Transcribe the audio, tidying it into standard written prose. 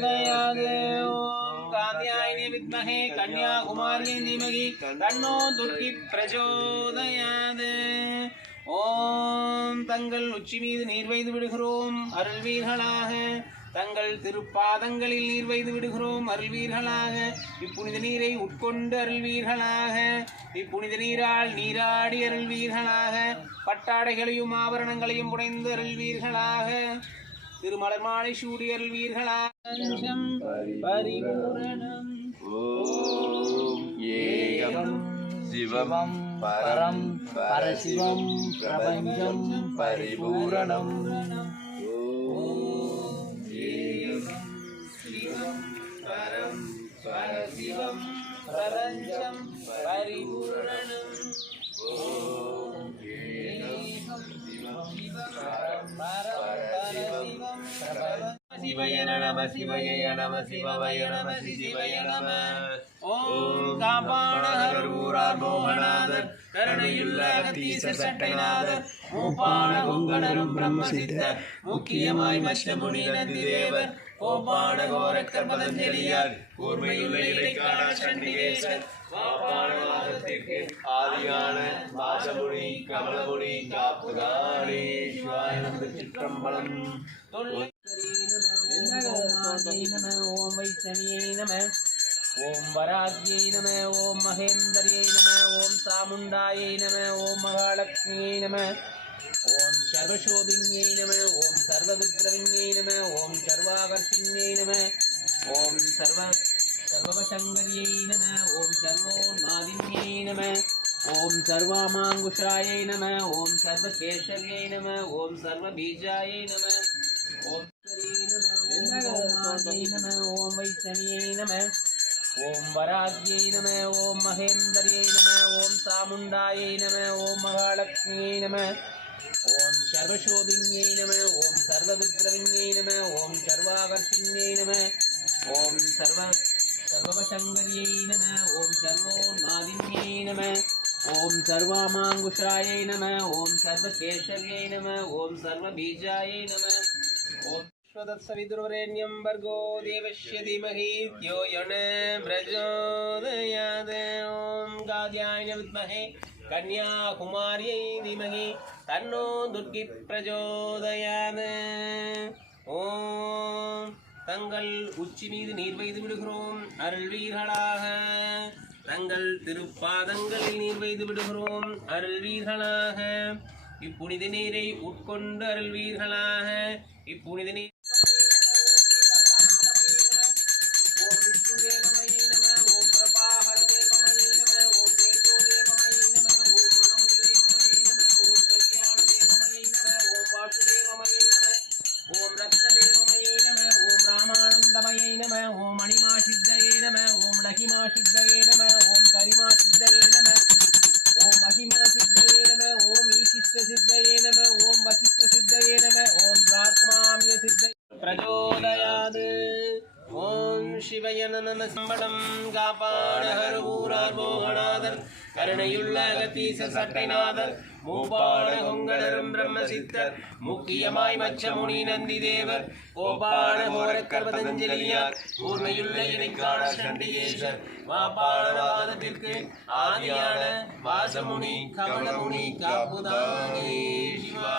प्रचोदयात् ओम कात्यायनी विद्महे कन्याकुमारी धीमहि तन्नो दुर्गी प्रचोदयात् ஓம் தங்கள் உச்சி மீது நீர் வைத்து விடுகிறோம் அருள்வீர்களாக. தங்கள் திருப்பாதங்களில் நீர் வைத்து விடுகிறோம் அருள்வீர்களாக. இப்புனித நீரை உட்கொண்டு அருள்வீர்களாக. இப்புனித நீரால் நீராடி அருள்வீர்களாக. பட்டாடைகளையும் ஆபரணங்களையும் புனைந்து அருள்வீர்களாக. திருமலர் மாலை சூடி அருள்வீர்களாக. பரிபூரணம் शिवं परं परशिवं प्रपञ्चं परिपूरणम् शिवं परं परशिवं प्रपञ्चं परिपूरणम् शिवय नमः शिवय नमः शिवाय नमः शिवय नमः. ஓம் காபாணஹர் ஊரார் மோகநாதர் கருணையுள்ள அகத்தீசர் சட்டைநாதர் மூப்பான கொங்கணரும் பிரம்மசித்தர் முக்கியமாய் மச்சமுனி நந்தி தேவர் கோபான கோரக்கர் பதஞ்சலியார் கூர்மையுள்ள இடைக்கான சண்டிகேசர் வாபானவாதத்திற்கு ஆதியான வாசமுனி கமலமுனி காப்புகாணி சிவாய நம சிற்றம்பலம். ஓம் வைஷ்ணவியை நம ஓம் வராத்யை நம ஓம் மகேந்தரியை நம ஓம் சாமுண்டாயை நம ஓம் மகாலட்சுமியை நம ஓம் சர்வசோபின்யை நம ஓம் சர்வவிக்ரவின்யை நம ஓம் சர்வாகர்ஷின்யை நம ஓம் சர்வவசங்கரியை நம ஓம் சர்வோன்மாதின்யை நம ஓம் சர்வாமாங்குஷாயை நம ஓம் சர்வகேசரியை நம ஓம் சர்வபீஜாயை நம ஓம் நம ஓம் வைஷ்ணவியை நம ஓம் வராத்யை நம ஓம் மகேந்தரியை நம ஓம் சாமுண்டாயை நம ஓம் மகாலட்சுமியை நம ஓம் சர்வசோபின்யை நம ஓம் சர்வவிக்ரவின்யை நம ஓம் சர்வாகர்ஷின்யை நம ஓம் சர்வவசங்கரியை நம ஓம் சர்வோன்மாதின்யை நம ஓம் சர்வாமாங்குஷாயை நம ஓம் சர்வகேசரியை நம ஓம் சர்வபீஜாயை நம ஓம் स्वदत्सविदुर्वरेण्यं भर्गो देवस्य धीमहि धियो यो न प्रचोदयात् ओम कात्यायनी विद्महे कन्याकुमार्यै धीमहि तन्नो दुर्गी प्रचोदयात् ஓம் தங்கள் உச்சி மீது நீர் வைத்து விடுகிறோம் அருள்வீர்களாக. தங்கள் திருப்பாதங்களில் நீர் வைத்து விடுகிறோம் அருள்வீர்களாக. இப்புனித நீரை உட்கொண்டு அருள்வீர்களாக. இப்புனித நீர் ஓம் ரத்னதேவமயே நம ஓம் ராமானந்தமயே நம ஓம் மணிமா சித்தயே நம ஓம் லகிமா சித்தயே நம ஓம் கரிமா சித்தயே நம ஓம் மகிமா சித்தயே நம ஓம் ஈசிஷ்ட சித்தயே நம ஓம் வசிஷ்ட சித்தயே நம ஓம் பிராத்மாமிய சித்தயே பிரச்சோதயாத் ஓம் சிவய நம சம்பளம் காபாணஹர் ஊரார் மோகநாதர் கருணையுள்ள அகத்தீசர் சட்டைநாதர் மூப்பான கொங்கணரும் பிரம்மசித்தர் முக்கியமாய் மச்சமுனி நந்தி தேவர் கோபான கோரக்கர் பதஞ்சலியார் கூர்மையுள்ள இடைக்கான சண்டிகேசர் வாபானவாதத்திற்கு ஆதியான வாசமுனி கமலமுனி காப்புதானே சிவா.